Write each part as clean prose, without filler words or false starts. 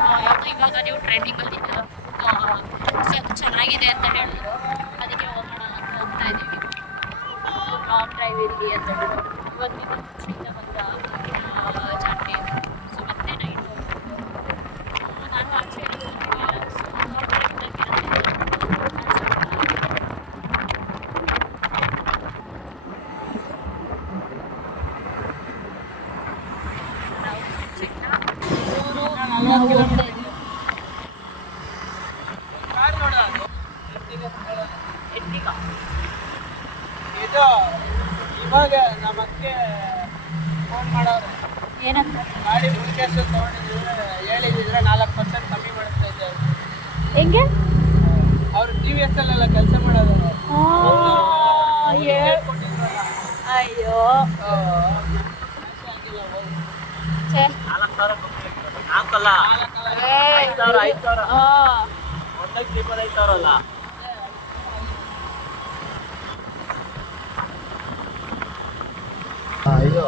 ಯಾವುದೋ ಇವಾಗ ನೀವು ಟ್ರೆಂಡಿಂಗಲ್ಲಿ ಸೊ ಅದು ಚೆನ್ನಾಗಿದೆ ಅಂತ ಹೇಳಿದ್ರು, ಅದಕ್ಕೆ ಹೋಗೋಣ ಅಂತ ಹೋಗ್ತಾ ಇದ್ದೀವಿ. ಲಾಂಗ್ ಡ್ರೈವ್ ಇರಲಿ ಅಂತ ಹೇಳಿದ್ರು. ಇವತ್ತಿನ ಶ್ರೀಜಗಂಧ ಜಾತ್ರೆ, ಸೊ ಮತ್ತೆ ನೈಟ್ ಹೋಗ್ಬೇಕು. ನಾನು ಆಚೆ ಇದು ಇವಾಗ ನಮ್ಮಕ್ಕೆ ಫೋನ್ ಮಾಡೋರು ಏನಂತ ಗಾಡಿ ಮುಖೇಶ್ ತೊಗೊಂಡಿದ್ರೆ ಹೇಳಿದ್ರೆ 4% ಕಮ್ಮಿ ಮಾಡಿಸ್ತಾ ಇದ್ದಾರೆ. ಹೆಂಗೆ ಅವರು TVS ಅಲ್ಲೆಲ್ಲ ಕೆಲಸ ಮಾಡೋದು. ಅಯ್ಯೋ 5,000 ಅಲ್ಲ. ಇದು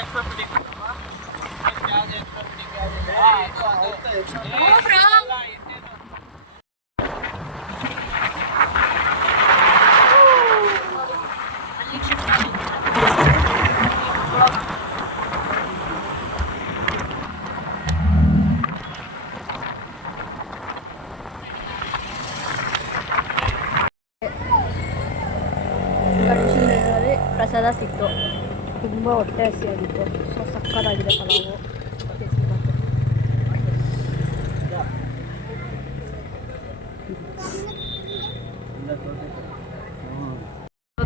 ಎಕ್ಸ್ಟ್ರಾ ಫಿಟ್ಟಿಂಗ್ ಪ್ರಸಾದ ಸಿಕ್ತು. ತುಂಬ ಹೊಟ್ಟೆ ಹಸಿಯಾಗಿತ್ತು. ಸೊ ಸಕ್ಕತ್ತಾಗಿದೆ ಪಲಾವು.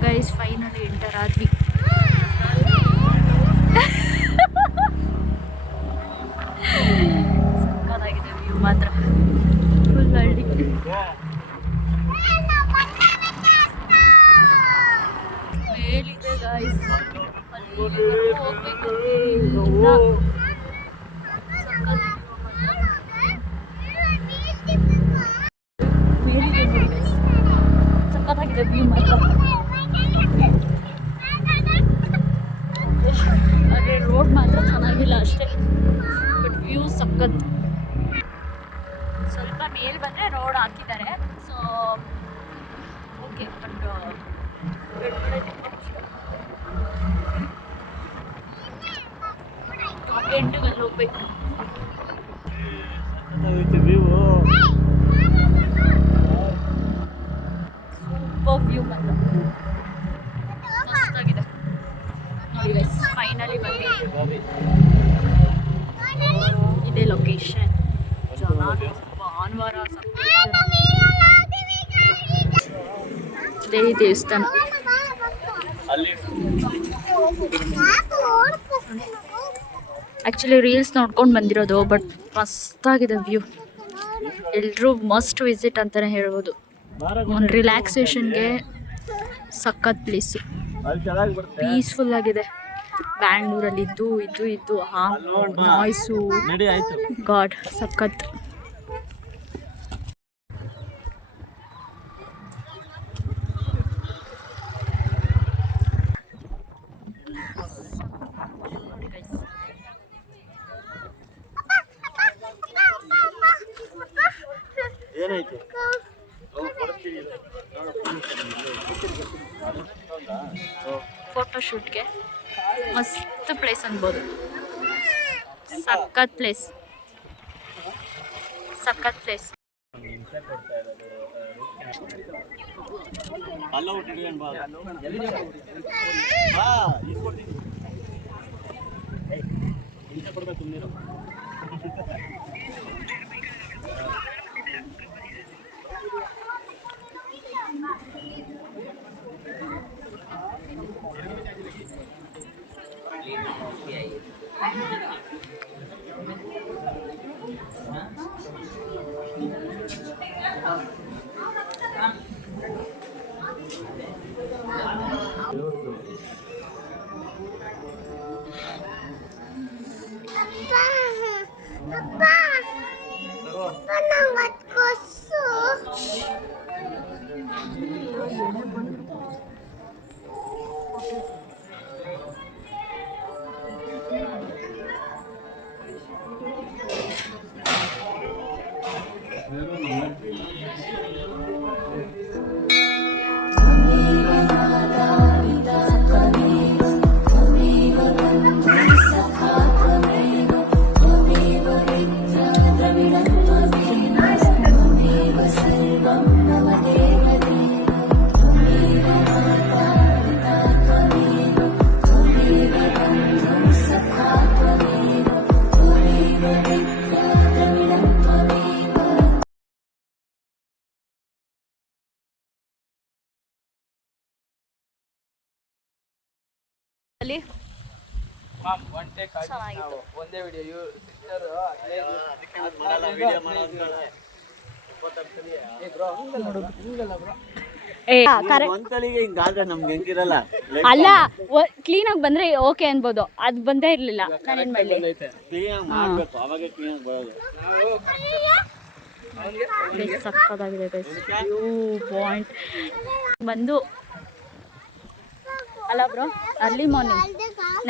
ಗೈಸ್ ಫೈನಲಿ ಎಂಟರ್ ಆದ್ವಿ. ಸಕ್ಕತ್ತಾಗಿದೆ ವ್ಯೂ ಮಾತ್ರ, ಫುಲ್ ಹಳ್ಳಿ. ಮೇಲಿದೆ ಗೈಸ್, ಹೋಗ್ಬೇಕು. ಸಕ್ಕತ್ತಾಗಿದೆ ವ್ಯೂ ಮಾತ್ರ. ಅದೇ ರೋಡ್ ಮಾತ್ರ ಚೆನ್ನಾಗಿಲ್ಲ ಅಷ್ಟೇ, ಬಟ್ ವ್ಯೂ ಸಕ್ಕತ್. ಸ್ವಲ್ಪ ಮೇಲ್ ಬಂದರೆ ರೋಡ್ ಹಾಕಿದ್ದಾರೆ, ಸೊ ಓಕೆ. ಬಟ್ ಎಂಟುಗಲ್ಲಿ ಹೋಗ್ಬೇಕು. ಸೂಪರ್ ವ್ಯೂ ಮಾತ್ರ ಮಸ್ತಾಗಿದೆ ನೋಡಿ ಗೈಸ್. ಫೈನಲಿ ಬಂದಿದ್ದೀವಿ. ಇದೇ ಲೊಕೇಶನ್. ಭಾನುವಾರ ಇದೇ ದೇವಸ್ಥಾನ. ಆ್ಯಕ್ಚುಲಿ ರೀಲ್ಸ್ ನೋಡ್ಕೊಂಡು ಬಂದಿರೋದು, ಬಟ್ ಮಸ್ತಾಗಿದೆ ವ್ಯೂ. ಎಲ್ಲರೂ ಮಸ್ಟ್ ವಿಸಿಟ್ ಅಂತಲೇ ಹೇಳ್ಬೋದು. ಒಂದು ರಿಲ್ಯಾಕ್ಸೇಷನ್ಗೆ ಸಖತ್ ಪ್ಲೇಸು, ಪೀಸ್ಫುಲ್ ಆಗಿದೆ. ಬ್ಯಾಂಗ್ಳೂರಲ್ಲಿ ಇದ್ದು ಆ ನಾಯ್ಸು ಗಾಡ್ ಸಖತ್. ಫೋಟೋಶೂಟ್ಗೆ ಮಸ್ತ್ ಪ್ಲೇಸ್ ಅನ್ಬೋದು. ಸಖತ್ ಪ್ಲೇಸ್. ಅಲ್ಲಿ ಮಾಮ್ ಒನ್ ಟೇಕ್ ಚೆನ್ನಾಗಿತ್ತು. ನಾವು ಒಂದೇ ವಿಡಿಯೋ ಇವ್ರು ಸಿಸ್ಟರ್ ಒಂದ್ಸಲಿಗೆ ಹಿಂಗಾದ್ರೆ ನಮ್ಗೆ ಹೆಂಗಿರಲ್ಲ ಅಲ್ಲ ಕ್ಲೀನಾಗಿ ಬಂದ್ರೆ ಓಕೆ ಅನ್ಬೋದು, ಅದು ಬಂದೇ ಇರ್ಲಿಲ್ಲ. ನಾನೇನ್ ಮಾಡ್ಲಿ? ಕ್ಲೀನಾಗಿ ಮಾಡ್ಬೇಕು, ಅವಾಗ ಕ್ಲೀನಾಗಿ ಬರೋದು. ಸಕ್ಕದಾಗಿದೆ ಪಾಯಿಂಟ್ ಬಂದು ಅಲ್ಲ bro, early morning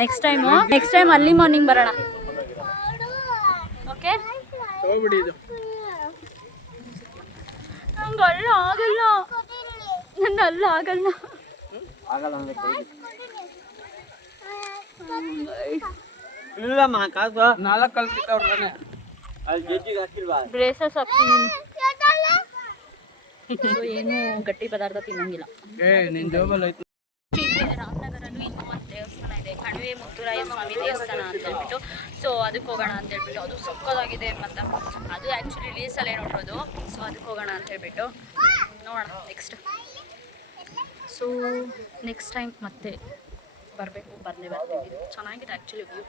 next time early morning ಬರೋಣ. ಓಕೆ, ಹೋಗ್ಬಿಡಿ ಇದು ನಂಗೆ ಅಲ್ಲ ಆಗಲ್ಲ, ನನ್ನ ಅಲ್ಲ ಆಗಲ್ಲ. ಆಗಲ್ಲ ಅಂದ್ರೆ ಇಲ್ಲಮ್ಮ ಕಾಸು 4 ಕಲ್ತಿದ್ದವ್ರೆ ಅಲ್ಲಿ ಜಡ್ಜಿಗೆ ಹಾಕಿಲ್ವಾ? ಬ್ರೇಸಸ್ ಹಾಕ್ತಿದ್ದೀನಿ. ಏನು ಗಟ್ಟಿ ಪದಾರ್ಥ ತಿನ್ನಂಗಿಲ್ಲ. ನಿನ್ ಜೋಬಲ್ ಐತಿ. ರಾಮನಗರಲ್ಲೂ ಇನ್ನೂ ಒಂದು ದೇವಸ್ಥಾನ ಇದೆ, ಕಣಿವೆ ಮುತ್ತುರಾಯ ಸ್ವಾಮಿ ದೇವಸ್ಥಾನ ಅಂತ ಹೇಳ್ಬಿಟ್ಟು. ಸೊ ಅದಕ್ಕೆ ಹೋಗೋಣ ಅಂತ ಹೇಳ್ಬಿಟ್ಟು, ಅದು ಸಕ್ಕದಾಗಿದೆ. ಮತ್ತು ಅದು ಆ್ಯಕ್ಚುಲಿ ರೀಲ್ಸಲ್ಲೇ ನೋಡೋದು. ಸೊ ಅದಕ್ಕೆ ಹೋಗೋಣ ಅಂತ ಹೇಳ್ಬಿಟ್ಟು ನೋಡೋಣ ನೆಕ್ಸ್ಟ್. ಸೊ ನೆಕ್ಸ್ಟ್ ಟೈಮ್ ಮತ್ತೆ ಬರಬೇಕು, ಬರ್ತೀವಿ. ಚೆನ್ನಾಗಿದೆ ಆ್ಯಕ್ಚುಲಿ ವ್ಯೂ.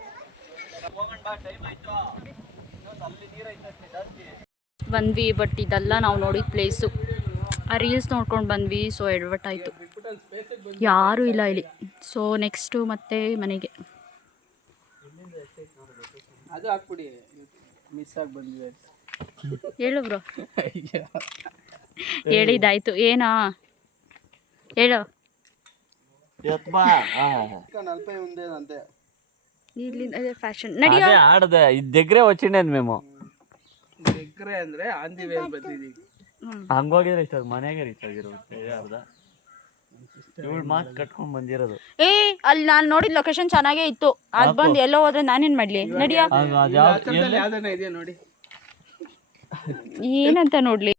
ಬಂದ್ವಿ, ಬಟ್ ಇದೆಲ್ಲ ನಾವು ನೋಡಿದ ಪ್ಲೇಸು. ಆ ರೀಲ್ಸ್ ನೋಡ್ಕೊಂಡು ಬಂದ್ವಿ. ಸೊ ಎಡವಟ್ ಆಯಿತು, ಯಾರೂ ಇಲ್ಲ ಇಲ್ಲಿ. ಸೊ ನೆಕ್ಸ್ಟು ಮತ್ತೆ ಮನೆಗೆ. ಅದು ಹಾಕ್ಬಿಡಿ, ಮಿಸ್ ಆಗಿ ಬಂದಿದೆ. ಹೇಳು ಬ್ರೋ, ಹೇಳಿದ್ದಾಯ್ತು. ಏನಾ ಹೇಳು. ಇಲ್ಲಿಂದ ಫ್ಯಾಷನ್ ನಡಿಯೋ ఆడదే దగ్గర వచ్చిండేది మేము దగ్గరే ಅಂದ್ರೆ ಆನ್ ದಿ ವೇ ಬಂದಿದ್ದೀವಿ. ಹಂಗೋಗಿದ್ರೆ ಇಷ್ಟ ಮನೆಗೆ ರೀಚ್ ಆಗಿರೋದು ಅರ್ಧ ಇವಳು ಮಾತು ಕಟ್ಕೊಂಡು ಬಂದಿರೋದು. ಅಲ್ಲಿ ನಾನು ನೋಡಿದ ಲೊಕೇಶನ್ ಚೆನ್ನಾಗೇ ಇತ್ತು. ಅದು ಬಂದು ಎಲ್ಲೋ ಹೋದ್ರೆ ನಾನೇನ್ ಮಾಡ್ಲಿ? ನಡಿಯೋ ಯಾವ್ದನ ಇದೆಯಾ ನೋಡಿ, ಏನಂತ ನೋಡ್ಲಿ.